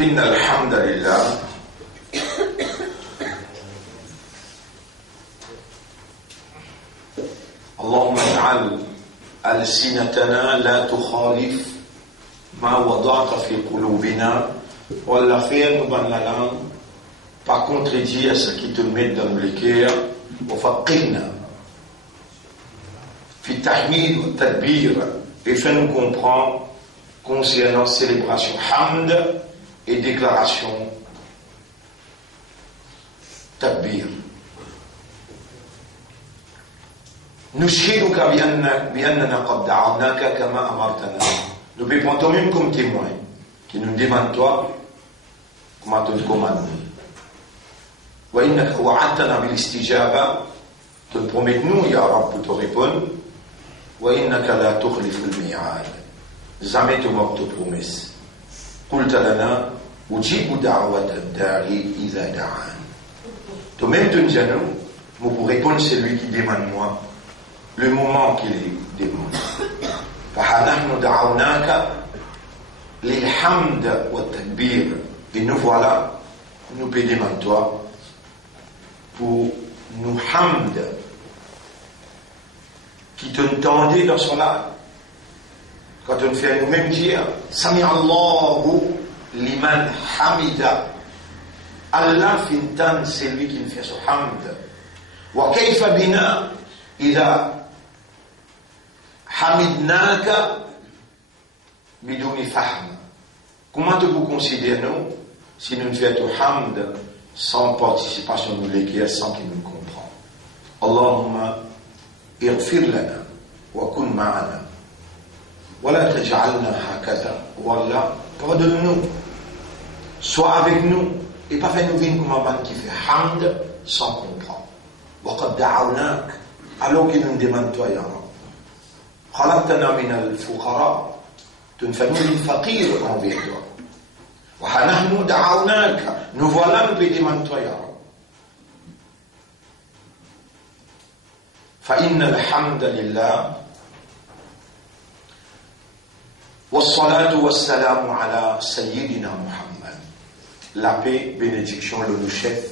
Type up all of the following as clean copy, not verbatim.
إن الحمد لله اللهم اجعل ألسنتنا لا تخالف ما وضعت في قلوبنا ولا faire dans la langue pas contredire ce qui te met dans le cœur وفقهنا في التحميد والتكبير et fais-nous comprendre concernant célébration hamd et déclaration takbir. نشهدك بأننا قد دعوناك كما أمرتنا. Nous prenons toi-même comme témoin qui nous demande toi comment tu te commandes. وإنك وعدتنا بالاستجابة, te promettons يا رب pour te répondre. وإنك لا تخلف الميعاد, jamais tu manques tes promesses. قلت لنا أجيب دعوة الداعي إذا دعان. Toi-même tu nous as dit, moi pour répondre celui qui demande moi le moment qu'il demande. فنحن دعوناك للحمد والتكبير. Et nous voilà, nous pédimons toi pour nous hamd qui t'entendait dans son âme. Quand on fait nous-mêmes dire Sami Allahu liman hamida, Allah fintan c'est lui qui nous fait son hamd. Wa kayfa bina idha hamidnaka biduni fahm. Comment tu vous considères nous si nous faisons hamd sans participation de l'équerre, sans qu'il nous comprenne? Allahumma اغفر لنا وكن معنا ولا تجعلنا هكذا. Wallah, pardonne-nous, sois avec nous et pas faire nous vivre comme un qui fait hamd sans comprendre. وقد دعوناك, alors qu'il nous demande toi ya Rab, خلقتنا من الفقراء, tu nous fais nous faqir envers toi. ونحن دعوناك, nous voilà nous demandons toi ya Rab. فإن الحمد لله والصلاة والسلام على سيدنا محمد. La paix, bénédiction, le chef,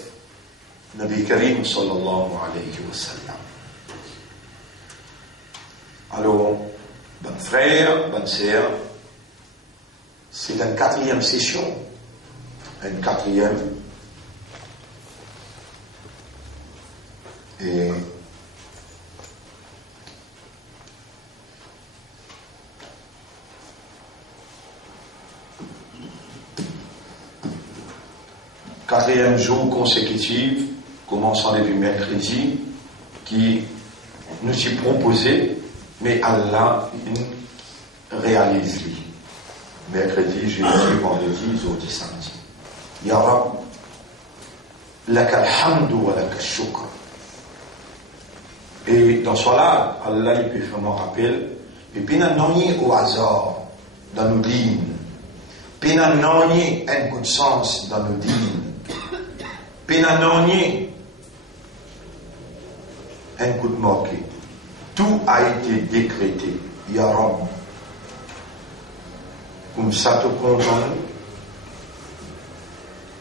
Nabi Karim sallallahu alayhi wa sallam. Alors, bonnes frères, bonnes sœurs, c'est la 4e session, une 4e, et quatrième jour consécutif, commençant depuis mercredi, qui nous est proposé, mais Allah réalise. Mercredi, jeudi, vendredi, jeudi, samedi. Ya Rab, laka alhamdu wa laka shukr. Et dans cela, Allah il peut faire un rappel, et puis non au hasard dans nos dînes, puis non un coup de sens dans nos dînes. Pénanonier, un coup de moqué. Tout a été décrété. Ya Rab. Comme ça te condamne.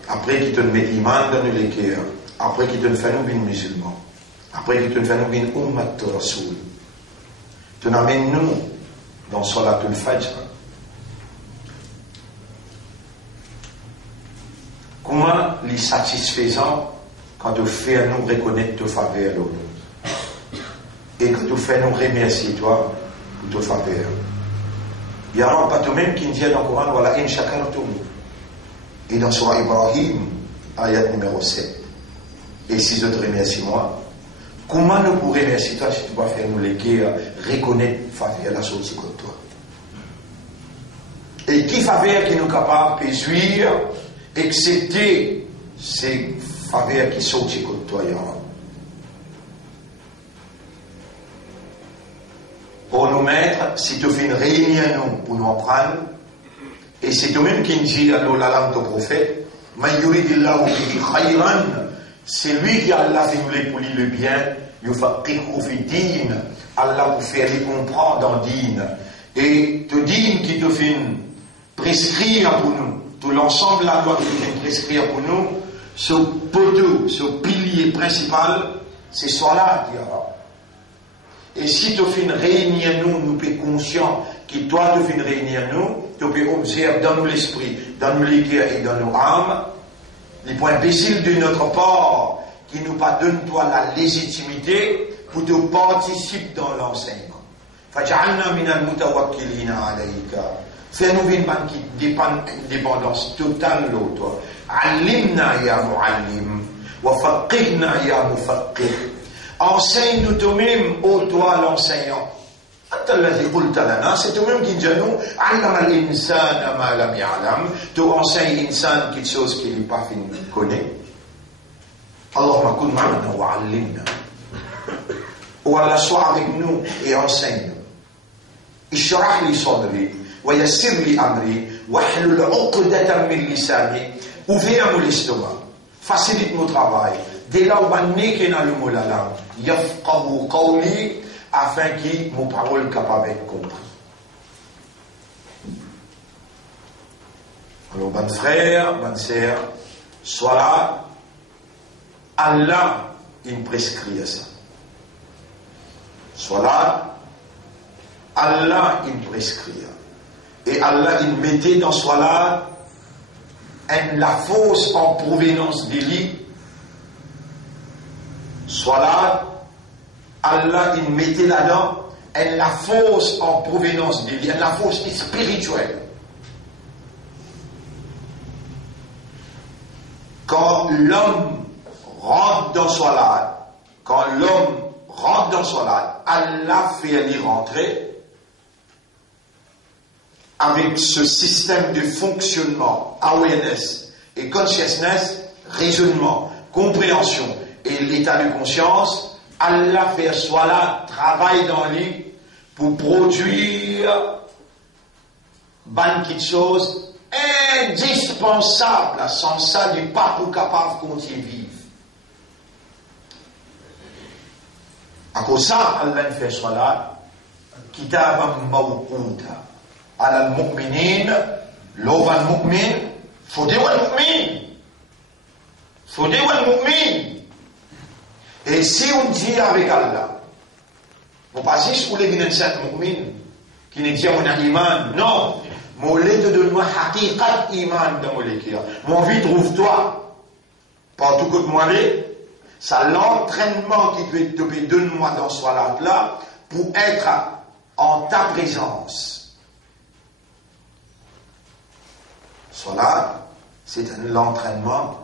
Après qu'il te met iman dans les cœurs. Après qu'il te fait nous bien musulmans. Après qu'il te fait nous bien ummat rasoul. Tu n'amènes nous dans Salatul Fajr. Comment les satisfaisant quand tu fais nous reconnaître ta faveur l'autre et que tu fais nous remercier toi pour ta faveur. Il y a un pas toi-même qui dit dans le Coran voilà in shakartum, et dans Surah Ibrahim ayat numéro 7, et si je te remercie moi Comment nous pourrions remercier toi si tu vas faire nous les reconnaître faveur la chose comme toi? Et qui faveur qui nous capable de jouir, accepter ces faveurs qui sont comme toi? Pour nous mettre, si tu fais une réunion nous, pour nous en prendre, et c'est toi-même qui dit à la langue du prophète, c'est lui qui Allah fait nous pour lui le bien, Allah pour faire les comprendre dans din. Et te din qui te fait prescrire pour nous, tout l'ensemble de la loi qui te fait prescrire pour nous, ce poteau, ce pilier principal, c'est cela qui a. Et si tu fais une réunion, nous sommes conscients que toi tu fais une réunion, tu peux observer dans nous l'esprit, dans nous les cœurs et dans nos âmes, les points imbéciles de notre part qui nous pas donne toi la légitimité pour te participer dans l'enseignement. Faj'alna minal mutawakkilina alayka. Fais-nous une banque qui dépend dépendance totale de toi. Allimna ya muallim wa faqihna ya mufaqqih. Enseigne-nous toi-même, ô toi l'enseignant. C'est toi-même qui dit nous, tu enseignes l'insan quelque chose qu'il n'est pas fini de connaître. Allahumma kun ma'ana wa allimna. Ou Allah soit avec nous et enseigne-nous. Ishrah li sadri, wa yassir li amri, wa hlul 'uqdatan min lisani. Ouvre-moi l'estomac, facilite mon travail. Dès là où on est dans le mot la langue, yafqahu qawli, afin que mon parole capable d'être compris. Alors, bonne frère, bonne sœur, soit là, Allah, il prescrit ça. Soit là, Allah, il prescrit. Et Allah, il mettait dans soit là, la fausse en provenance des lits. Soit là, Allah, il mettait là-dedans la force en provenance des liens, la force spirituelle. Quand l'homme rentre dans Salat, Allah fait l'y rentrer avec ce système de fonctionnement, awareness et consciousness, raisonnement, compréhension et l'état de conscience. Allah fait Salat, travaille dans lui pour produire beaucoup de choses indispensables. Sans ça, il n'est pas pour capable de continuer à vivre. À cause de ça, Allah fait Salat, Kitaban mawquta. Ala al-mu'minin, l'ova al-mu'min, Fodéwa al-mu'min. Et si on dit avec Allah, on passe sur les gnenset mu'min, qui ne dit on a iman, non, mon lait te donne moi haqiqat iman dans mon l'équilibre. Mon vie trouve-toi, partout que moi c'est l'entraînement qui te donne-moi dans ce là pour être en ta présence. Salat, c'est l'entraînement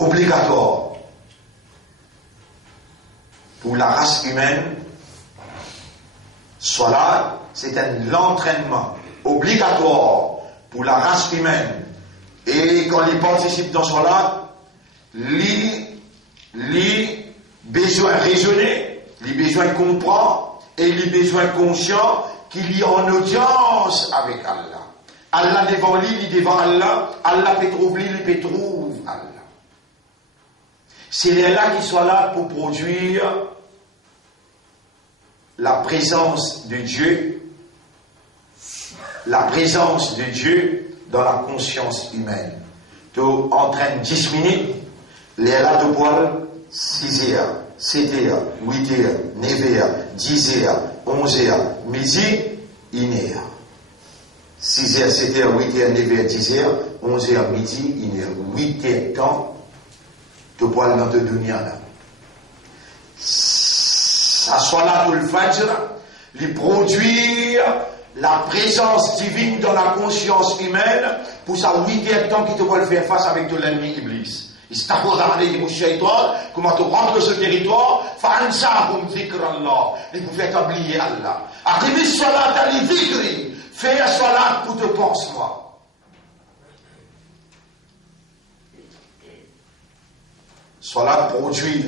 obligatoire pour la race humaine. Salat, c'est l'entraînement obligatoire pour la race humaine. Et quand ils participent dans Salat, les besoins raisonnés, les besoins comprendre et les besoins conscients qu'il y a en audience avec Allah. Allah devant lui, il devant Allah, Allah peut trouver lui, il peut trouver Allah. C'est là qui soit là pour produire la présence de Dieu dans la conscience humaine. Tu entraînes 10 minutes, les là de poil 6 heures, 7 heures, 8 heures, 9 heures, 10 heures, 11 heures, midi, 1 heure. 6 heures, 7 heures, 8 heures, 9 heures, 10 heures, 11 heures, midi, 1 heure. 8 heures de temps, tu poil dans te dunya là. Ça soit là pour le fajr, lui produire la présence divine dans la conscience humaine pour ça 8 heures de temps qui te va le faire face avec ton ennemi Iblis. استحوذ عليهم الشيطان comment tu rentres ce territoire فأنساهم ذكر الله et vous faites oublier Allah أقم الصلاة لذكري fais la salat pour te penser moi salat produit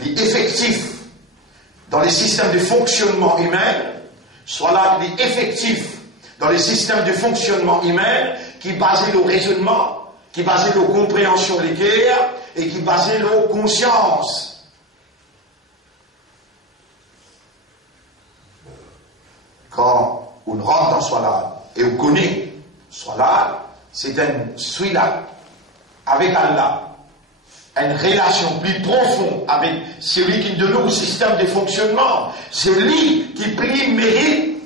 l'effectif dans les systèmes de fonctionnement humain salat l'effectif dans les systèmes de fonctionnement humain qui basent le raisonnement qui basait nos compréhensions l'équerre et qui basait nos consciences. Quand on rentre dans Salat et on connaît Salat, c'est un suila avec Allah, une relation plus profonde avec celui qui donne au système de fonctionnement, celui qui plie mérite,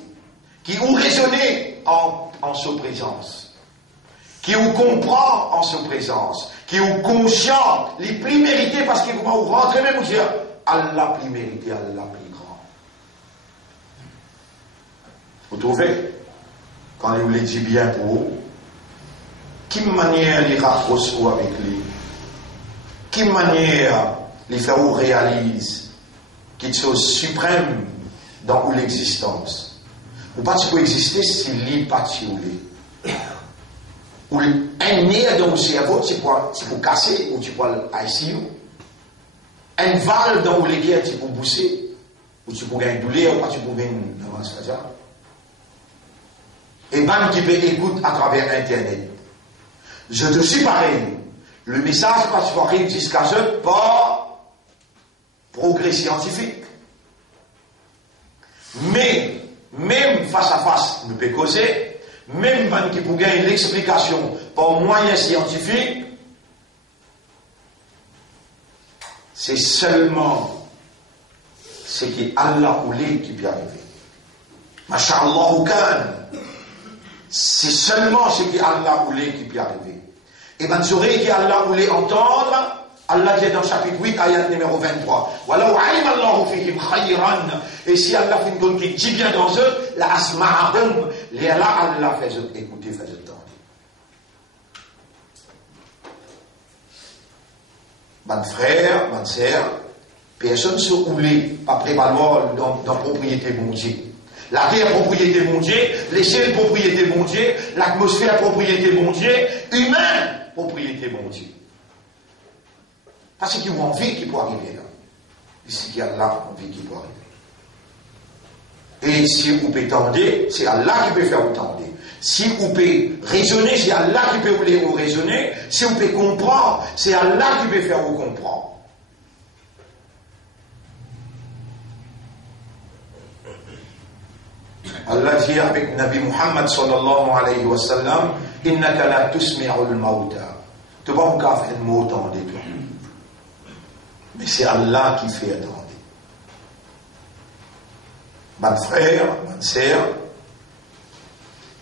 qui ou raisonner en sa présence. Qui vous comprend en sa présence, qui vous conscient, les plus mérités parce que vous rentrez même vous dire Allah plus mérité, Allah plus grand. Vous trouvez, quand il vous le dit bien pour vous, quelle manière il rapproche vous avec lui, quelle manière il fait vous réalise qu'il soit suprême dans l'existence. Vous pas pouvez exister si lui pas vous ou un nerf dans le cerveau, c'est pour casser ou tu peux l'ICU. Un valve dans le cœur, c'est pour bousser, ou tu peux gagner douleur, ou pas tu peux gagner dans ce cas. Et même qui peut écouter à travers Internet. Je te suis pareil. Le message va se faire jusqu'à ce par progrès scientifique. Mais, même face à face, nous peut causer. Même quand qui peut gagner l'explication par moyen scientifique, c'est seulement ce qui Allah voulait qui peut arriver. Masha'Allah kan, c'est seulement ce qui Allah voulait qui peut arriver. Et bien, vous saurez qu'Allah voulait entendre. Allah dit dans chapitre 8, ayat numéro 23. Et si Allah fait une donne qui dit bien dans eux, la asma'ahum, Allah fait écouter, fait entendre. Mon frère, ma sœur, personne ne se roulait, pas prévalement dans propriété bon Dieu. La terre, propriété bon Dieu, les ciels, propriété bon Dieu, l'atmosphère, propriété bon Dieu, humain, propriété bon Dieu. Parce qu'ils ont envie qui peut arriver là. Ici, il y a là envie qui peut arriver. Et si vous pouvez tendre, c'est Allah qui peut faire vous tendre. Si vous pouvez raisonner, c'est Allah qui peut vous raisonner. Si vous pouvez comprendre, c'est Allah qui peut faire vous comprendre. Allah dit avec Nabi Muhammad sallallahu alayhi wa sallam, innaka la tusmi'ul mauta. Tu vas vous faire un mot entendre toi. Mais c'est Allah qui fait attendre. Mon frère, ma sœur,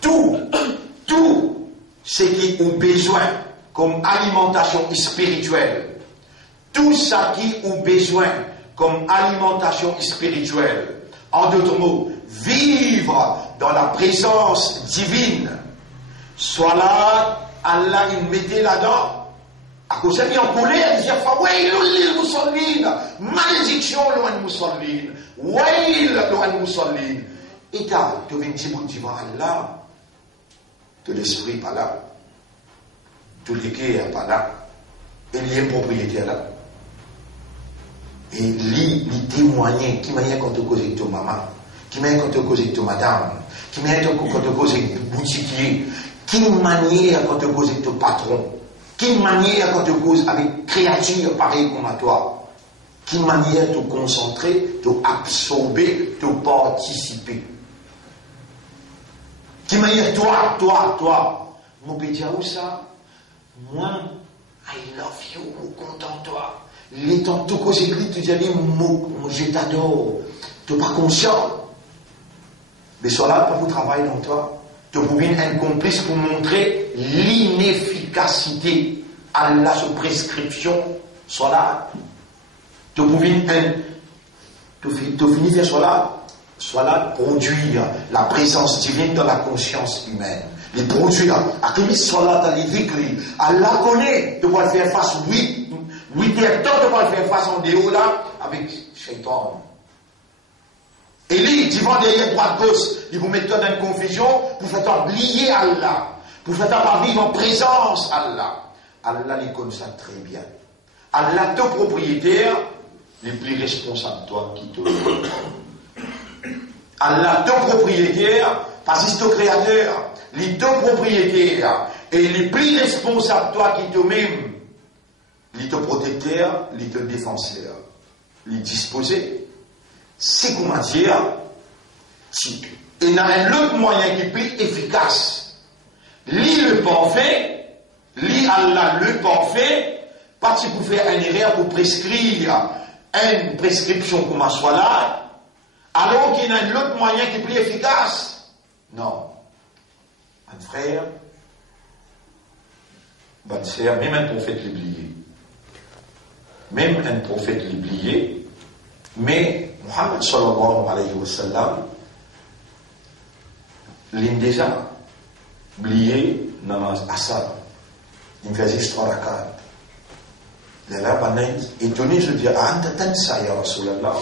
tout ce qui ont besoin comme alimentation spirituelle, tout ça qui ont besoin comme alimentation spirituelle, en d'autres mots, vivre dans la présence divine, soit là, Allah il mettait là-dedans. À cause de en colère, il dit Wail musallin, malédiction loin de musallin, Wail loin de musallin. Et t'as, tu viens dire devant Allah, de l'esprit pas là, de l'équerre pas là, et il y a un propriétaire là. Et lui témoigner, qui m'a dit quand tu causes avec ton maman, qui m'a dit quand tu causes avec ton madame, qui m'a dit quand tu causes avec ton boutiquier, qui manière quand tu causes avec ton patron. Quelle manière quand tu causes avec créatures pareilles comme à toi? Quelle manière de te concentrer, de absorber, de participer? Quelle manière toi, mon petit où ça? Moi, I love you, je content toi. Les temps tout cause écrit, tu dis, je t'adore. Tu n'es pas conscient. Mais sois là pour vous travailler dans toi. Tu peux un complice pour montrer l'inefficacité à la prescription. Soit là. Tu peux finis faire soit là produire la présence divine dans la conscience humaine. Les produits, à qui salat à l'idikri, Allah connaît de pouvoir faire face 8 hectares de pouvoir faire face en déo là, avec Shaitan. Et lui, ils vont derrière droite-gauche, ils vous mettent dans une confusion pour faire oublier Allah, pour faire pas vivre en présence Allah. Allah les connaît ça très bien. Allah, ton propriétaire, les plus responsables de toi qui te Allah, ton propriétaire, pas juste ton créateur, les deux propriétaires et les plus responsables de toi qui te même, les deux protecteurs, les deux défenseurs, les disposés. C'est comment dire, il y a un autre moyen qui est plus efficace. Lis le parfait, lis Allah le parfait, parce que vous faire un erreur pour prescrire une prescription comme soit là, alors qu'il y a un autre moyen qui est plus efficace. Non. Un frère, bonne sœur, même un prophète l'oublié. Même un prophète l'oublié, mais Muhammad sallallahu alayhi wa sallam, l'in déjà oublié namaz asar. Il faisait juste 3 rakat. Là, étonné, je dis, Anta tansa ya Rasulallah.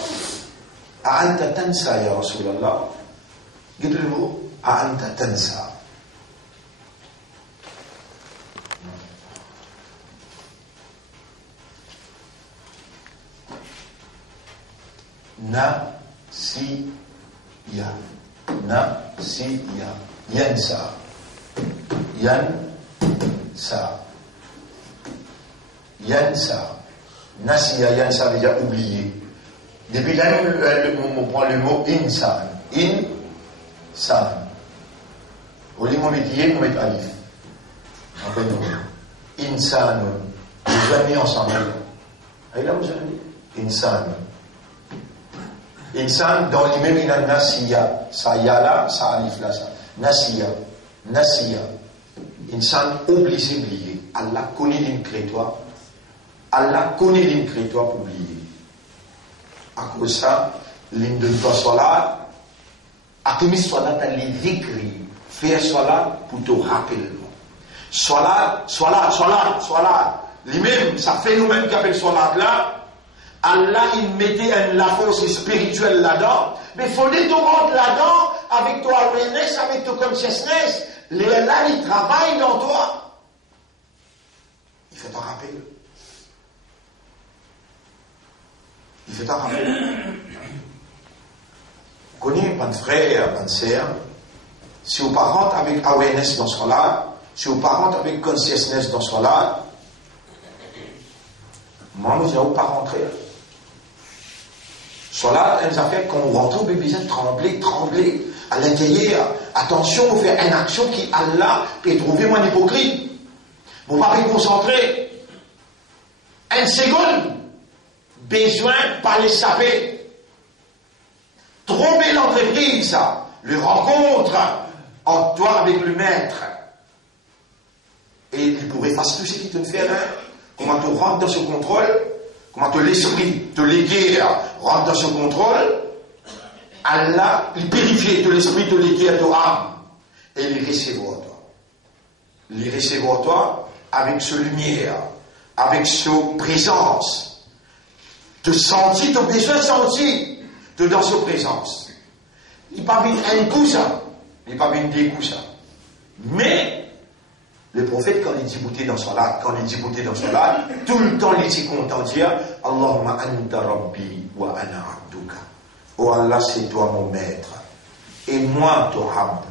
Anta tansa ya Rasulallah. Dites le mot, Anta tansa. Nasiya. Nasiya. Yansa. Yansa. Yansa. Nasiya, yansa, déjà oublié. Depuis là, on prend le mot insan. Insan. Au lieu de mettre on met alif. On fait nous. Insan. Vous avez mis ensemble. Et là, vous avez mis insan. Insan, dans lui-même, il a nasiya. Ça y a là, ça alif là, ça. Nasiya. Nasiya. Insan, obligé oublier. Allah connaît l'incrétoire. Allah connaît l'incrétoire pour oublier. À cause de ça, l'une de toi salat, à qui salat à l'écrit, faire salat pour te rappeler. Salat, lui-même, ça fait nous-mêmes qui appelle salat là. Allah, il mettait la force spirituelle là-dedans, mais il faut que tu rentres là-dedans avec ton awareness, avec ton consciousness. Là, il travaille dans toi. Il fait un rappel. Il fait un rappel. Connais, bon frère, bonne sœur, si vous parlez avec awareness dans ce là, si vous parlez avec consciousness dans ce là, moi, nous n'allons pas rentrer. Cela, elle nous a fait qu'on rentre au bébé, trembler à l'intérieur. Attention, vous faire une action qui, Allah, peut trouver mon hypocrite. Vous ne pouvez pas concentrer. Une seconde, besoin de pas les saper. Tromper l'entreprise, le rencontre entre toi avec le maître. Et il pourrait faire tout ce qui te fait là. Comment tu rentres dans ce contrôle, comment l'esprit te l'éguère rentre dans ce contrôle, Allah, il purifie tout l'esprit te l'éguère ton âme et il recevoir toi. Il recevoir toi avec ce lumière, avec ce présence. Te sentir, ton besoin de sentir, te dans ce présence. Il n'est pas bien un coup ça, il n'est pas bien deux coups ça. Mais le prophète, quand il dit bouter dans son lac, tout le temps il dit content dire Allahumma anta rabbi wa ana abduka. Oh Allah, c'est toi mon maître. Et moi, ton hamd.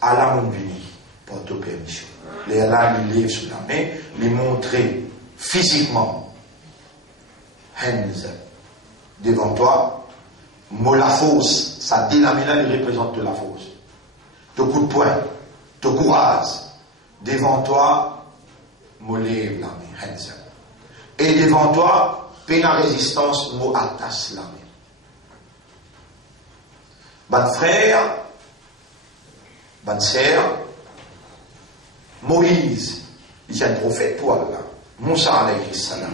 Allah mon béni pour ta permission. Les Allah, il lève sous la main, les montrer physiquement. Hands devant toi. Moi, la force, ça dit la main, il représente la force. Ton coup de poing, ton courage. Devant toi, me lève la main. Et devant toi, peine à résistance, me attache la main. Bon frère, bonne sœur, Moïse, il est un prophète pour Allah. Moussa alayhi salam.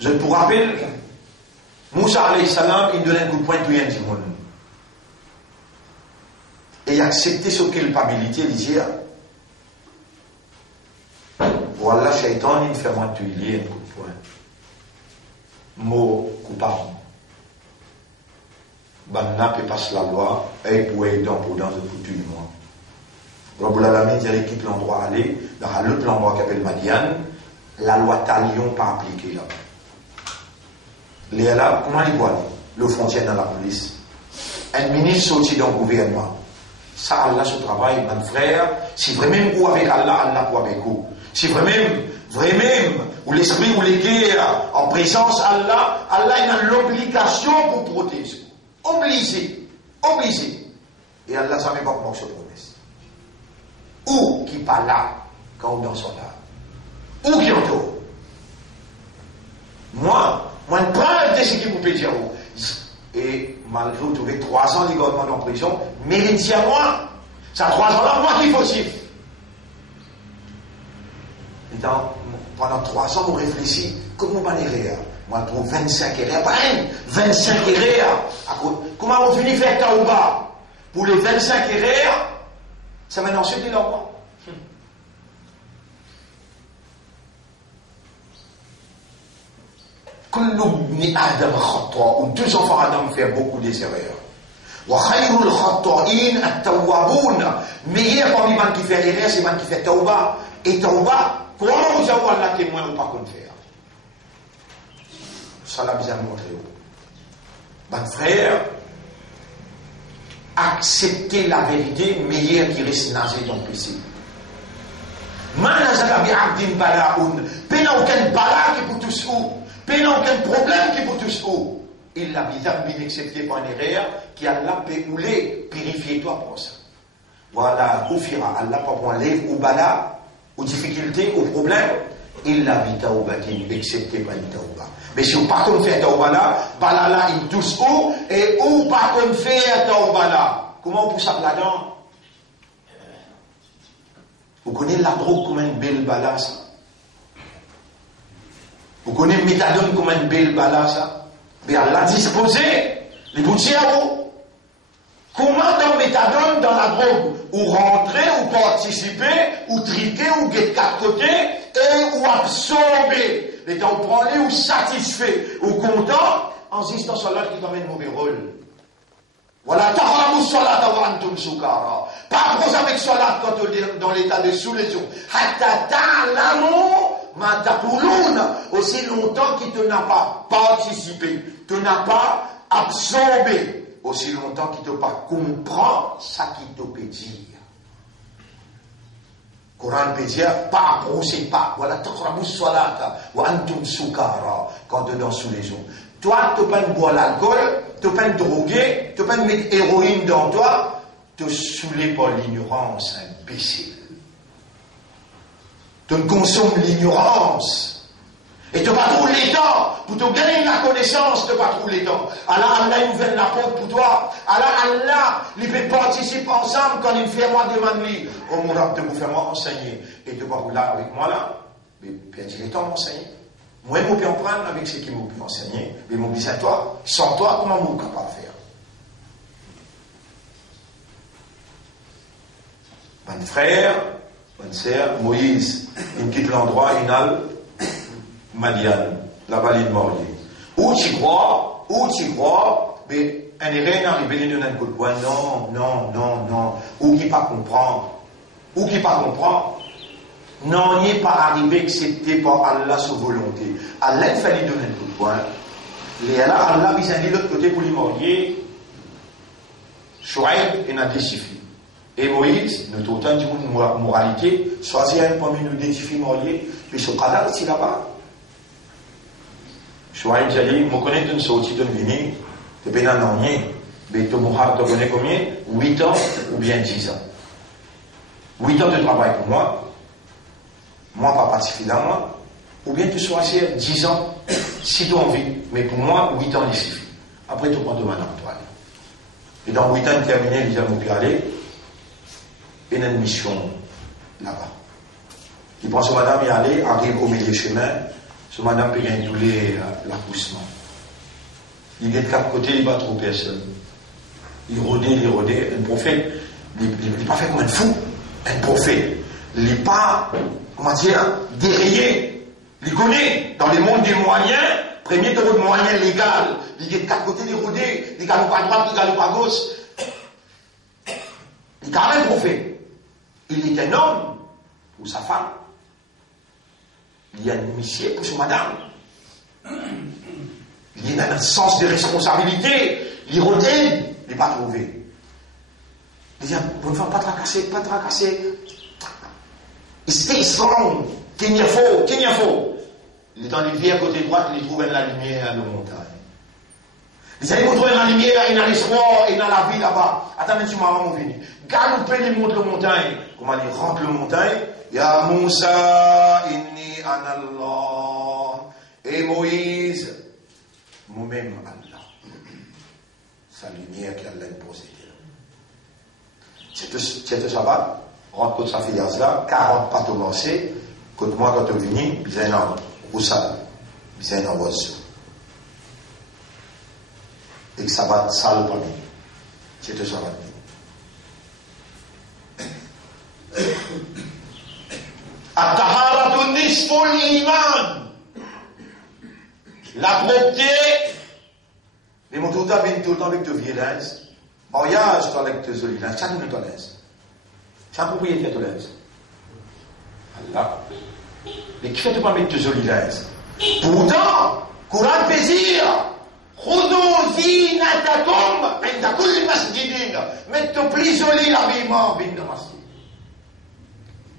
Je vous rappelle, Moussa alayhi salam, il donne un coup de poing tout le monde. et accepter sa culpabilité, il dit, voilà, Shaitan, il me fait moins tuer un coup de poing. Mot coupable. Banna peut passer la loi, et pour aider dans le foutu du mois. Rabbi Alamin dirait quitte l'endroit aller, dans l'autre endroit qui s'appelle Madian, la loi Talion pas appliquée là. Les là, comment ils voient le frontière dans la police? Un ministre sorti dans le gouvernement. Ça, Allah se travaille, mon frère. Si vraiment ou avec Allah, Allah pour avec vous. Si vraiment, ou l'esprit ou les guerres, en présence Allah, Allah il a l'obligation pour protéger. Obligé. Et Allah ne savait pas comment se promesse. Ou qui pas là, quand on est dans son âme. Ou qui en dehors. Moi, ne prends de ce qui vous peut dire. Et malgré vous trouvez 3 ans de gouvernement en prison, méritez à moi. Ça 3 ans là, moi qui fautif. Et pendant 3 ans, vous réfléchissez, comment on va les moi, je trouve 25 erreurs. 25 erreurs. Comment on finit faire Taouba? Pour les 25 erreurs, ça mène ensuite des enfants. Kullu Adam khata, ou 2 enfants Adam font beaucoup des erreurs. Wa khayrul khata'in at-tawwabun. Meilleur parmi les gens qui font l'erreur, c'est les gens qui font Taouba. Et Taouba, comment vous avez Allah témoin ou pas qu'on fait? Ça l'a bien montré. Mon frère, accepter la vérité meilleure qui reste nager dans le péché. Manazalabi abdin balaoun, pena aucun bala qui peut tous ou, pena aucun problème qui peut tous ou. Il l'a bien accepté par une erreur qui Allah peut ouler, purifier-toi pour ça. Voilà, oufira, Allah pas pour enlever ou bala, aux difficultés, aux problèmes, il l'a bien accepté par une taouba. Mais si vous ne pouvez pas faire taouba là, balala il touche où, et où pas qu'on faire taouba là. Comment on pousse ça là-dedans? Vous connaissez la drogue comme une belle bala ça? Vous connaissez le méthadone comme une belle bala ça? Mais Allah disposé, les boutiers à vous. Comment dans le méthadone, dans la drogue, ou rentrer, ou participer, ou triquer, ou guetter 4 côtés, et ou absorber. Et donc, prendre ou satisfait, ou content, en insistant sur l'autre qui t'emmène mauvais rôle. Voilà, ta'ramu salat wa antum sukara. Pas cause avec salat quand on est dans l'état de sous-lésion. Hatta ta'lamu ma taqulun. Aussi longtemps qu'il te n'a pas participé, te n'a pas absorbé, aussi longtemps qu'il ne te pas comprend ça qu'il te peut dire. Coran peut dire, pas approchez pas. Voilà, taqrabu salata wa antum sukara. Quand tu es dans sous-lésion. Toi, tu peux boire l'alcool, tu peux droguer, tu peux mettre héroïne dans toi, te saouler par l'ignorance, imbécile. Tu consommes l'ignorance. Et tu n'as pas trouvé le temps pour te gagner la connaissance, tu n'as pas trouvé le temps. Allah, il ouvre la porte pour toi. Allah, il peut participer ensemble quand il fait moi demander. Oh mon rab, tu peux faire moi enseigner. Et tu vas là avec moi là. Mais bien il est temps d'enseigner. Moi, je peux en prendre avec ce qui m'a pu enseigner. Mais mon bis à toi, sans toi, comment je suis capable de faire? Mon frère, bonne sœur, Moïse, il quitte l'endroit, il a Madian, la vallée de Mordier. Où tu crois, mais un erreur n'arrive pas d'un coup de poing. Non. Où qui pas comprendre? Non, il n'est pas arrivé accepté par Allah sous volonté. Allah il fallait donner un coup de poing. Et là, Allah il a dit de l'autre côté pour les Mordier. Chouaïb et n'a déchiffré. Et Moïse, nous autant de moralité, choisir un parmi nous déchiffrer Mordier, puis ce cadavre ici là-bas. Chouaïb a dit, je connais une sortie de venir, tu peux n'en rien, mais tu connais combien? 8 ans ou bien 10 ans. 8 ans de travail pour moi pas participer dans moi, ou bien tu choisis 10 ans, si tu as envie, mais pour moi, 8 ans il suffit. Après, tu prends demain en toile. Et dans 8 ans terminé, il dit à mon père, aller, et il y a une mission là-bas. Il prend ce madame et aller, arrive au milieu du chemin, ce madame peut gagner tous les l'accouchement. Il est de 4 côtés, il ne va trop personne. Il rôdait, le prophète, Il n'est pas fait comme un fou, un prophète. Il n'est pas, comment dire, dérayé. Il connaît, dans le monde des moyens, premier de moyens légal. Il est de quatre côtés des rodés, il gagne pas à droite, il gagne pas à gauche. Il est quand même un prophète. Il est un homme pour sa femme. Il y a une mission pour son madame. Il y a un sens de responsabilité. Il rodé, il n'est pas trouvé. Il dit, bonne femme, pas tracasser, pas tracasser. Stay strong. Qu'il n'y a faux, qu'il n'y a faux. Il est dans les vies à côté droite, il trouve la lumière à la montagne. Ils allaient trouver la lumière, il y a l'espoir, il y a la vie là-bas. Attendez, tu m'as vraiment venu. Galopez les montes la montagne. Comment il rentre la montagne? Ya Moussa, inni anallah. Et Moïse, moi-même Allah. Sa lumière qui a l'imposé. C'est le sabbat, rentre contre sa fille là, 40 pas commencé, contre moi quand tu es venu, bien en Moussa, bien en oiseau. Et que sabbat, ça le premier. C'est le sabbat. At-taharatu nisful iman. La propreté, mais mon tout le temps avec te violence. Mariage, tu avec tes olives, chacun de toi l'aise. Chaque propriétaire de l'aise. Allah. Mais qui fait pas avec tes olives? Pourtant, Coran plaisir. Khudou zinatakum inda kulli masjidin. Mettez plus joli l'habillement bin de masjid.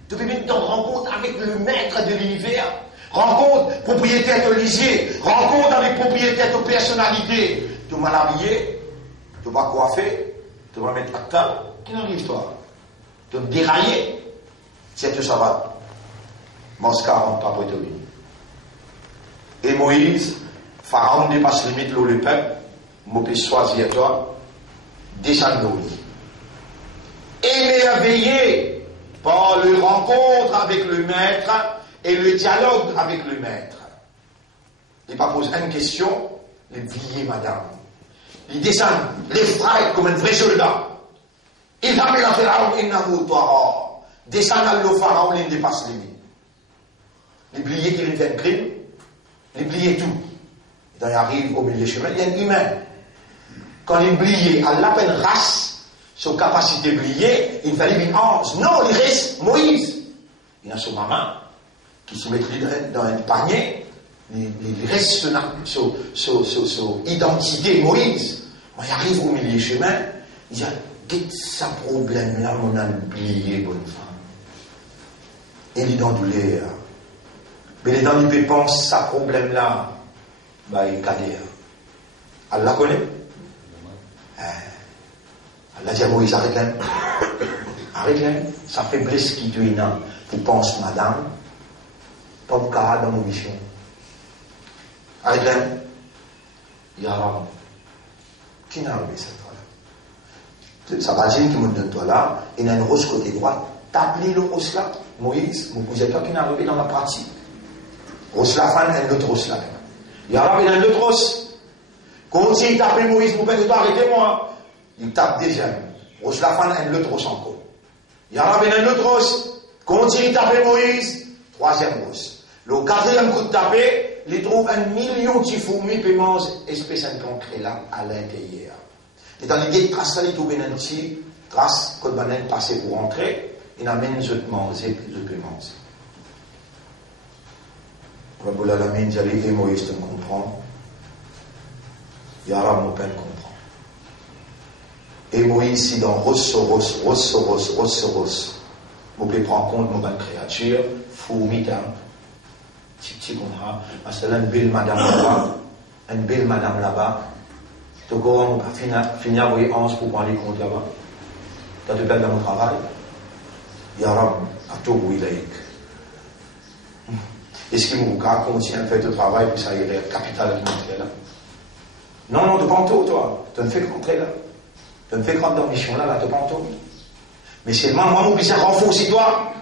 Tu peux mettre en rencontre avec le maître de l'univers. Rencontre propriétaire de lisier. Rencontre avec propriétaire de personnalité. Tu m'as habillé. Tu vas coiffer, tu vas mettre à table, qui n'arrive toi? Tu vas dérailler, c'est le sabbat. Mange 40 pas pour te venir. Et Moïse, Pharaon dépasse limite le peuple, Moïse choisit toi, descend de l'eau. Émerveillé par le rencontre avec le maître et le dialogue avec le maître. Il va poser une question, le billet madame. Il descend, les frères comme un vrai soldat. Il appelle la Pharaon, il n'a pas descend à le Pharaon, il dépasse les limites. L'oublier qu'il fait un crime, l'oublier tout. Quand il arrive au milieu du chemin, il y a un humain. Quand l'oublier, à la peine race, son capacité d'oublier, il fallait une ange. Non, il reste Moïse. Il a son maman qui se met dans un panier. Il reste son identité Moïse. Quand il arrive au milieu du chemin, il dit, qu'est-ce que ça problème là, on a oublié, bonne femme. Et il est dans douleur. Mais les dans il pense, ça problème là, bah, il est cadet. Allah connaît. Allah dit à Moïse, arrête-le. Arrête-le. Ça faiblesse qui tu es là. Tu penses, madame, pas de cas dans nos missions. Arrête-le. Ya Rab. Qui n'a arrivé cette fois-là? Ça va dire que mon donne toi là, il y a une rose côté droit. T'appelles le rose là, Moïse, mon cousin, toi qui n'a arrivé dans la pratique. Rose la fan, un autre rose là. Ya Rab, il y a un autre rose. Quand il tape Moïse, mon père, arrêtez-moi. Il tape déjà. Rose la fan, un autre rose encore. Ya Rab, il y a un autre rose. Quand il tape Moïse, troisième rose. Le quatrième coup de taper, il trouve 1 million de fourmis qui mangent espèce de concret là à l'intérieur. Et dans l'idée de trace là, il trouve une petite trace que le banane passé pour rentrer, il amène je te manger, je peux manger. Rabbi Alamin, j'allais dire Moïse, tu me comprends. Yara, mon père comprend. Et Moïse, si dans Rossoros, vous pouvez prendre compte de mon créature, fourmi, tu comprends, parce que là, une belle madame là-bas, tu vas finir à 11 pour prendre les comptes là-bas. Tu as te perdre dans mon travail. Ya Rab, à tout où il est. Est-ce qu'il m'a continué à faire le travail, puis ça irait capital qui montrait là? Non, de panto, toi. Tu ne fais que rentrer là. Tu ne fais que rentrer dans la mission là, de panto. Mais c'est moi, mon besoin de renforcer toi.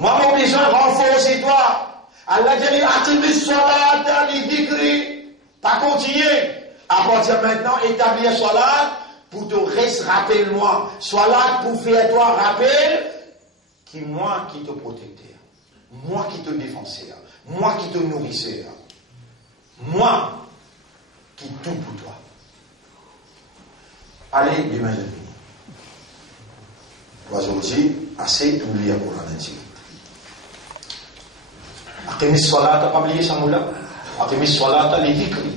Moi, mon besoin de renforcer toi. Allah dit, attirer salat, les décrets. Pas continuer. À partir de maintenant, établir salat, pour te rappelle-moi, salat pour faire toi rappel, qui moi qui te protecteur, moi qui te défenseur, moi qui te nourrisseur, moi qui tout pour toi. Allez, mes amis. Aujourd'hui, assez d'oublier pour la nature. Aqimis salat, t'as pas oublié ça, moula? Aqimis salat, les dhikri.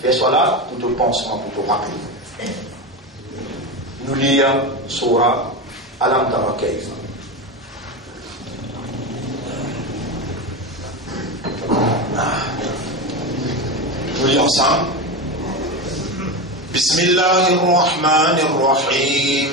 Fais salat pour te penser, pour te rappeler. Nous lisons Surah Alam Tara Kayfa. Nous lisons ensemble. Bismillahirrahmanirrahim.